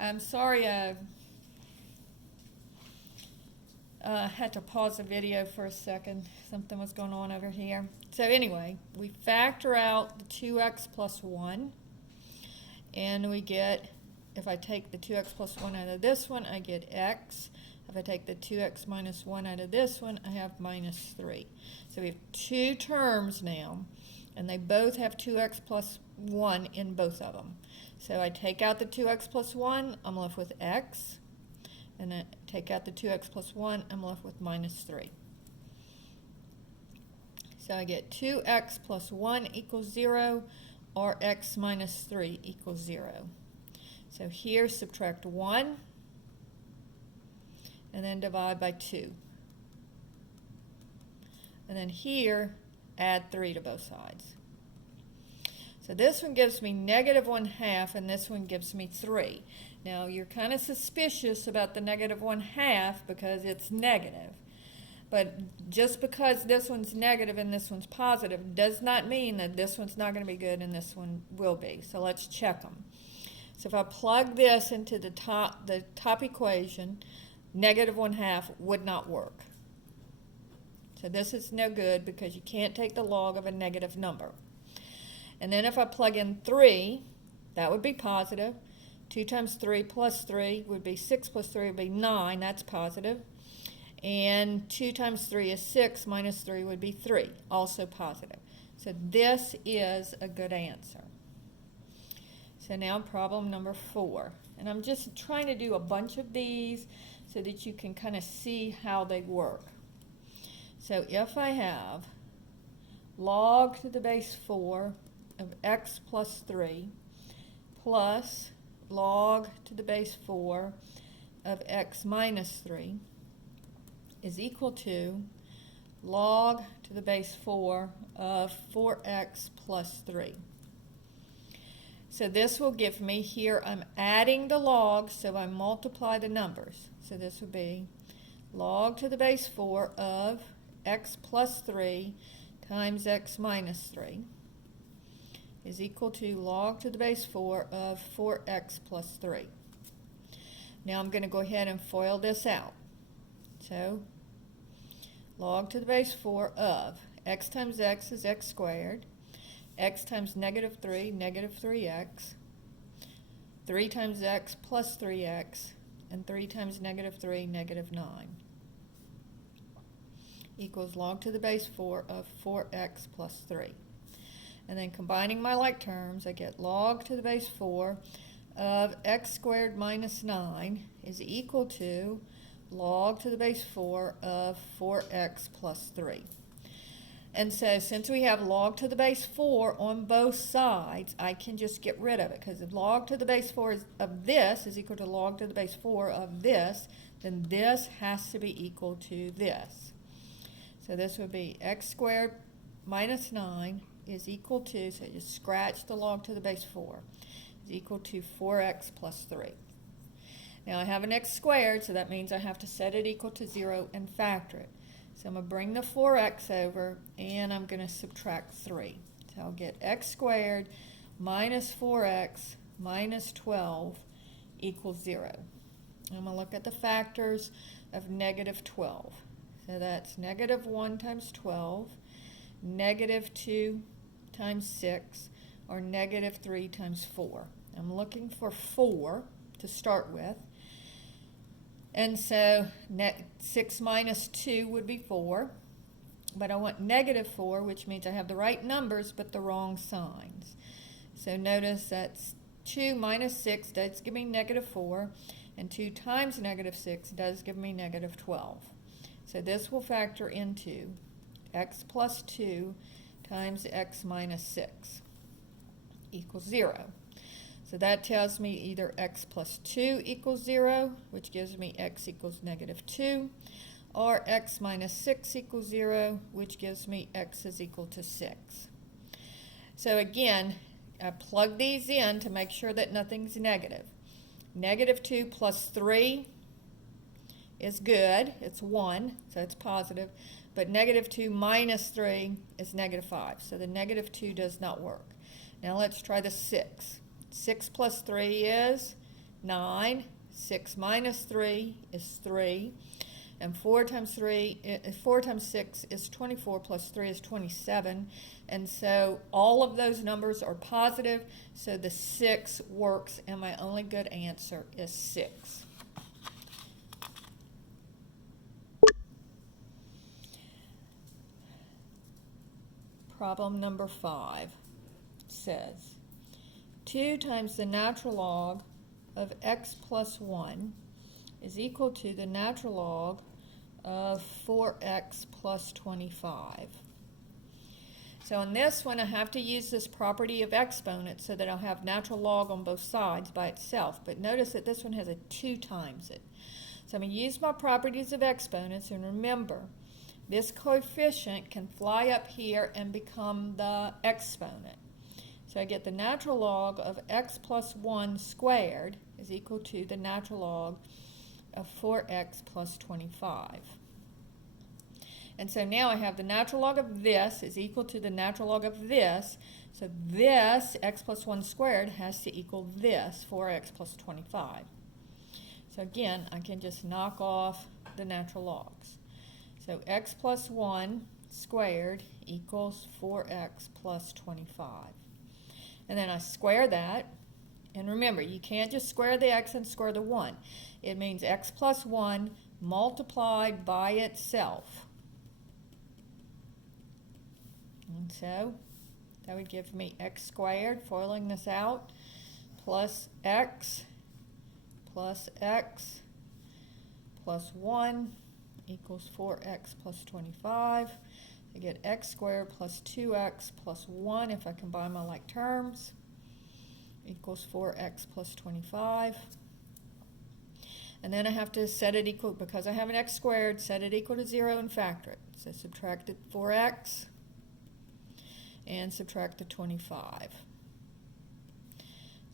I'm sorry I had to pause the video for a second. Something was going on over here. So anyway, we factor out the 2x plus 1, and we get, if I take the 2x plus 1 out of this one, I get x. If I take the 2x minus 1 out of this one, I have minus 3. So we have two terms now, and they both have 2x plus 1 in both of them. So I take out the 2x plus 1, I'm left with x. And then take out the 2x plus 1, I'm left with minus 3. So I get 2x plus 1 equals 0, or x minus 3 equals 0. So here subtract 1, and then divide by 2. And then here, add 3 to both sides. So this one gives me negative 1/2, and this one gives me 3. Now you're kind of suspicious about the negative 1/2 because it's negative. But just because this one's negative and this one's positive does not mean that this one's not going to be good and this one will be. So let's check them. So if I plug this into the top equation, negative 1/2 would not work. So this is no good because you can't take the log of a negative number. And then if I plug in 3, that would be positive. 2 times 3 plus 3 would be 6 plus 3 would be 9. That's positive. And 2 times 3 is 6. Minus 3 would be 3. Also positive. So this is a good answer. So now problem number 4. And I'm just trying to do a bunch of these so that you can kind of see how they work. So if I have log to the base 4 of x plus 3 plus log to the base 4 of x minus 3 is equal to log to the base 4 of 4x plus 3. So this will give me, here I'm adding the logs, so I multiply the numbers. So this would be log to the base 4 of x plus 3 times x minus 3 is equal to log to the base 4 of 4x plus 3. Now I'm going to go ahead and FOIL this out. So log to the base 4 of x times x is x squared, x times negative 3, negative 3x, 3 times x plus 3x, and 3 times negative 3, negative 9, equals log to the base 4 of 4x plus 3. And then combining my like terms, I get log to the base 4 of x squared minus 9 is equal to log to the base 4 of 4x plus 3. And so since we have log to the base 4 on both sides, I can just get rid of it, because if log to the base 4 of this is equal to log to the base 4 of this, then this has to be equal to this. So this would be x squared minus 9 is equal to, so just scratch the log to the base 4, is equal to 4x plus 3. Now I have an x squared, so that means I have to set it equal to 0 and factor it. So I'm going to bring the 4x over, and I'm going to subtract 3. So I'll get x squared minus 4x minus 12 equals 0. I'm going to look at the factors of negative 12. So that's negative 1 times 12, negative 2 times 6, or negative 3 times 4. I'm looking for 4 to start with. And so 6 minus 2 would be 4. But I want negative 4, which means I have the right numbers but the wrong signs. So notice that's 2 minus 6 does give me negative 4, and 2 times negative 6 does give me negative 12. So this will factor into x plus 2 times x minus 6 equals 0. So that tells me either x plus 2 equals 0, which gives me x equals negative 2, or x minus 6 equals 0, which gives me x is equal to 6. So again, I plug these in to make sure that nothing's negative. Negative 2 plus 3 is good. It's 1, so it's positive. But negative 2 minus 3 is negative 5. So the negative 2 does not work. Now let's try the 6. 6 plus 3 is 9. 6 minus 3 is 3. And 4 times 6 is 24, plus 3 is 27. And so all of those numbers are positive, so the 6 works, and my only good answer is 6. Problem number 5 says 2 times the natural log of x plus 1 is equal to the natural log of 4x plus 25. So on this one, I have to use this property of exponent so that I'll have natural log on both sides by itself. But notice that this one has a 2 times it. So I'm going to use my properties of exponents, and remember, this coefficient can fly up here and become the exponent. So I get the natural log of x plus 1 squared is equal to the natural log of 4x plus 25. And so now I have the natural log of this is equal to the natural log of this. So this, x plus 1 squared, has to equal this, 4x plus 25. So again, I can just knock off the natural logs. So x plus 1 squared equals 4x plus 25. And then I square that. And remember, you can't just square the x and square the 1. It means x plus 1 multiplied by itself. And so that would give me x squared, foiling this out, plus x plus 1 equals 4x plus 25. I get x squared plus 2x plus 1 if I combine my like terms, equals 4x plus 25. And then I have to set it equal, because I have an x squared, set it equal to 0 and factor it. So subtract the 4x and subtract the 25.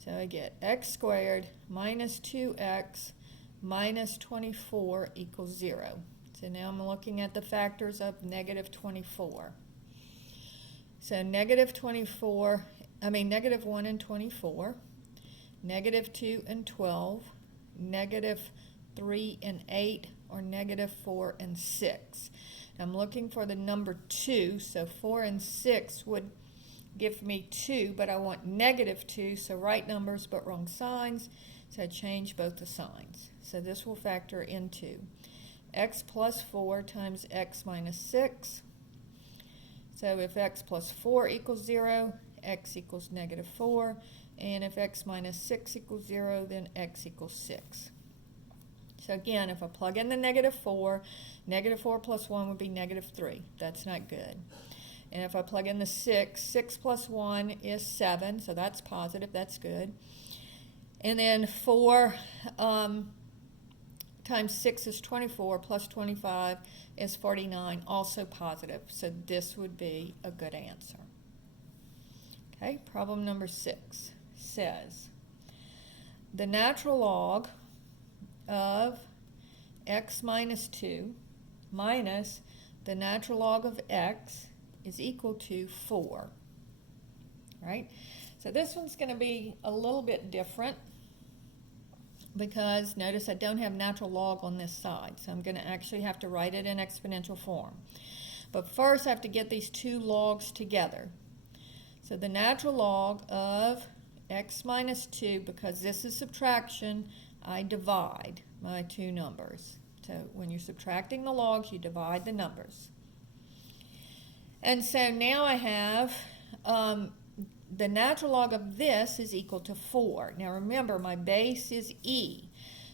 So I get x squared minus 2x minus 24 equals 0. So now I'm looking at the factors of negative 24. So negative 1 and 24, negative 2 and 12, negative 3 and 8, or negative 4 and 6. I'm looking for the number 2, so 4 and 6 would give me 2, but I want negative 2, so right numbers but wrong signs, so I change both the signs. So this will factor into x plus 4 times x minus 6. So if x plus 4 equals 0, x equals negative 4, and if x minus 6 equals 0, then x equals 6. So again, if I plug in the negative 4 plus 1 would be negative 3. That's not good. And if I plug in the 6 plus 1 is 7, so that's positive, that's good. And then 4 times 6 is 24, plus 25 is 49, also positive. So this would be a good answer. Okay, problem number 6 says the natural log of x minus 2 minus the natural log of x is equal to 4. Right? So this one's going to be a little bit different, because notice I don't have natural log on this side, so I'm going to actually have to write it in exponential form. But first I have to get these two logs together. So the natural log of x minus 2, because this is subtraction, I divide my two numbers. So when you're subtracting the logs, you divide the numbers. And so now I have the natural log of this is equal to 4. Now remember, my base is e.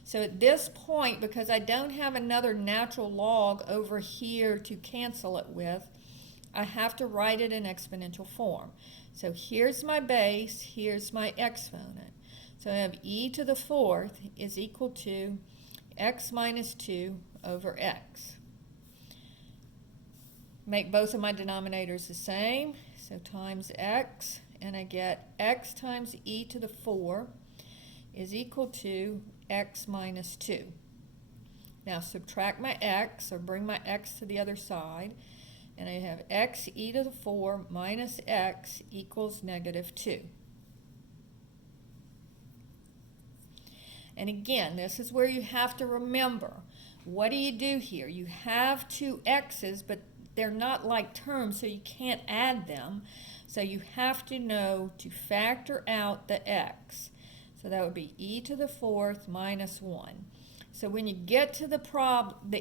So at this point, because I don't have another natural log over here to cancel it with, I have to write it in exponential form. So here's my base, here's my exponent. So I have e to the 4th is equal to x minus 2 over x. Make both of my denominators the same, so times x, and I get x times e to the 4 is equal to x minus 2. Now subtract my x, or bring my x to the other side, and I have x e to the 4 minus x equals negative 2. And again, this is where you have to remember, what do you do here? You have two x's, but they're not like terms, so you can't add them. So you have to know to factor out the x. So that would be e to the fourth minus 1. So when you get to the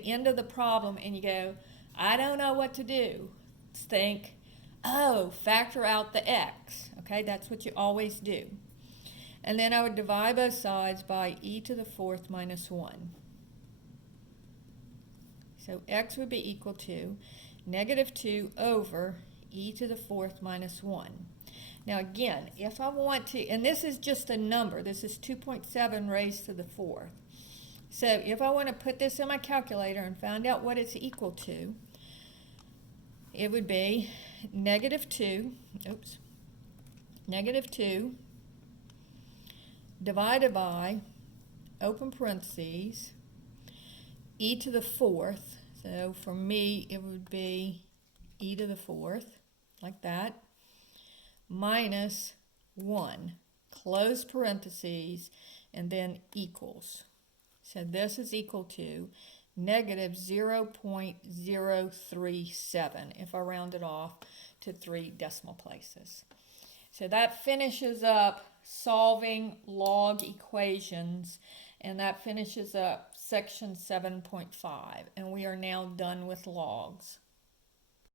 end of the problem and you go, I don't know what to do, think, oh, factor out the x. Okay, that's what you always do. And then I would divide both sides by e to the fourth minus 1. So x would be equal to negative 2 over e to the fourth minus 1. Now again, if I want to, and this is just a number, this is 2.7 raised to the fourth. So if I want to put this in my calculator and find out what it's equal to, it would be negative 2 divided by, open parentheses, e to the fourth. So for me, it would be e to the fourth, like that, minus 1, close parentheses, and then equals. So this is equal to negative 0.037 if I round it off to 3 decimal places. So that finishes up solving log equations, and that finishes up section 7.5, and we are now done with logs.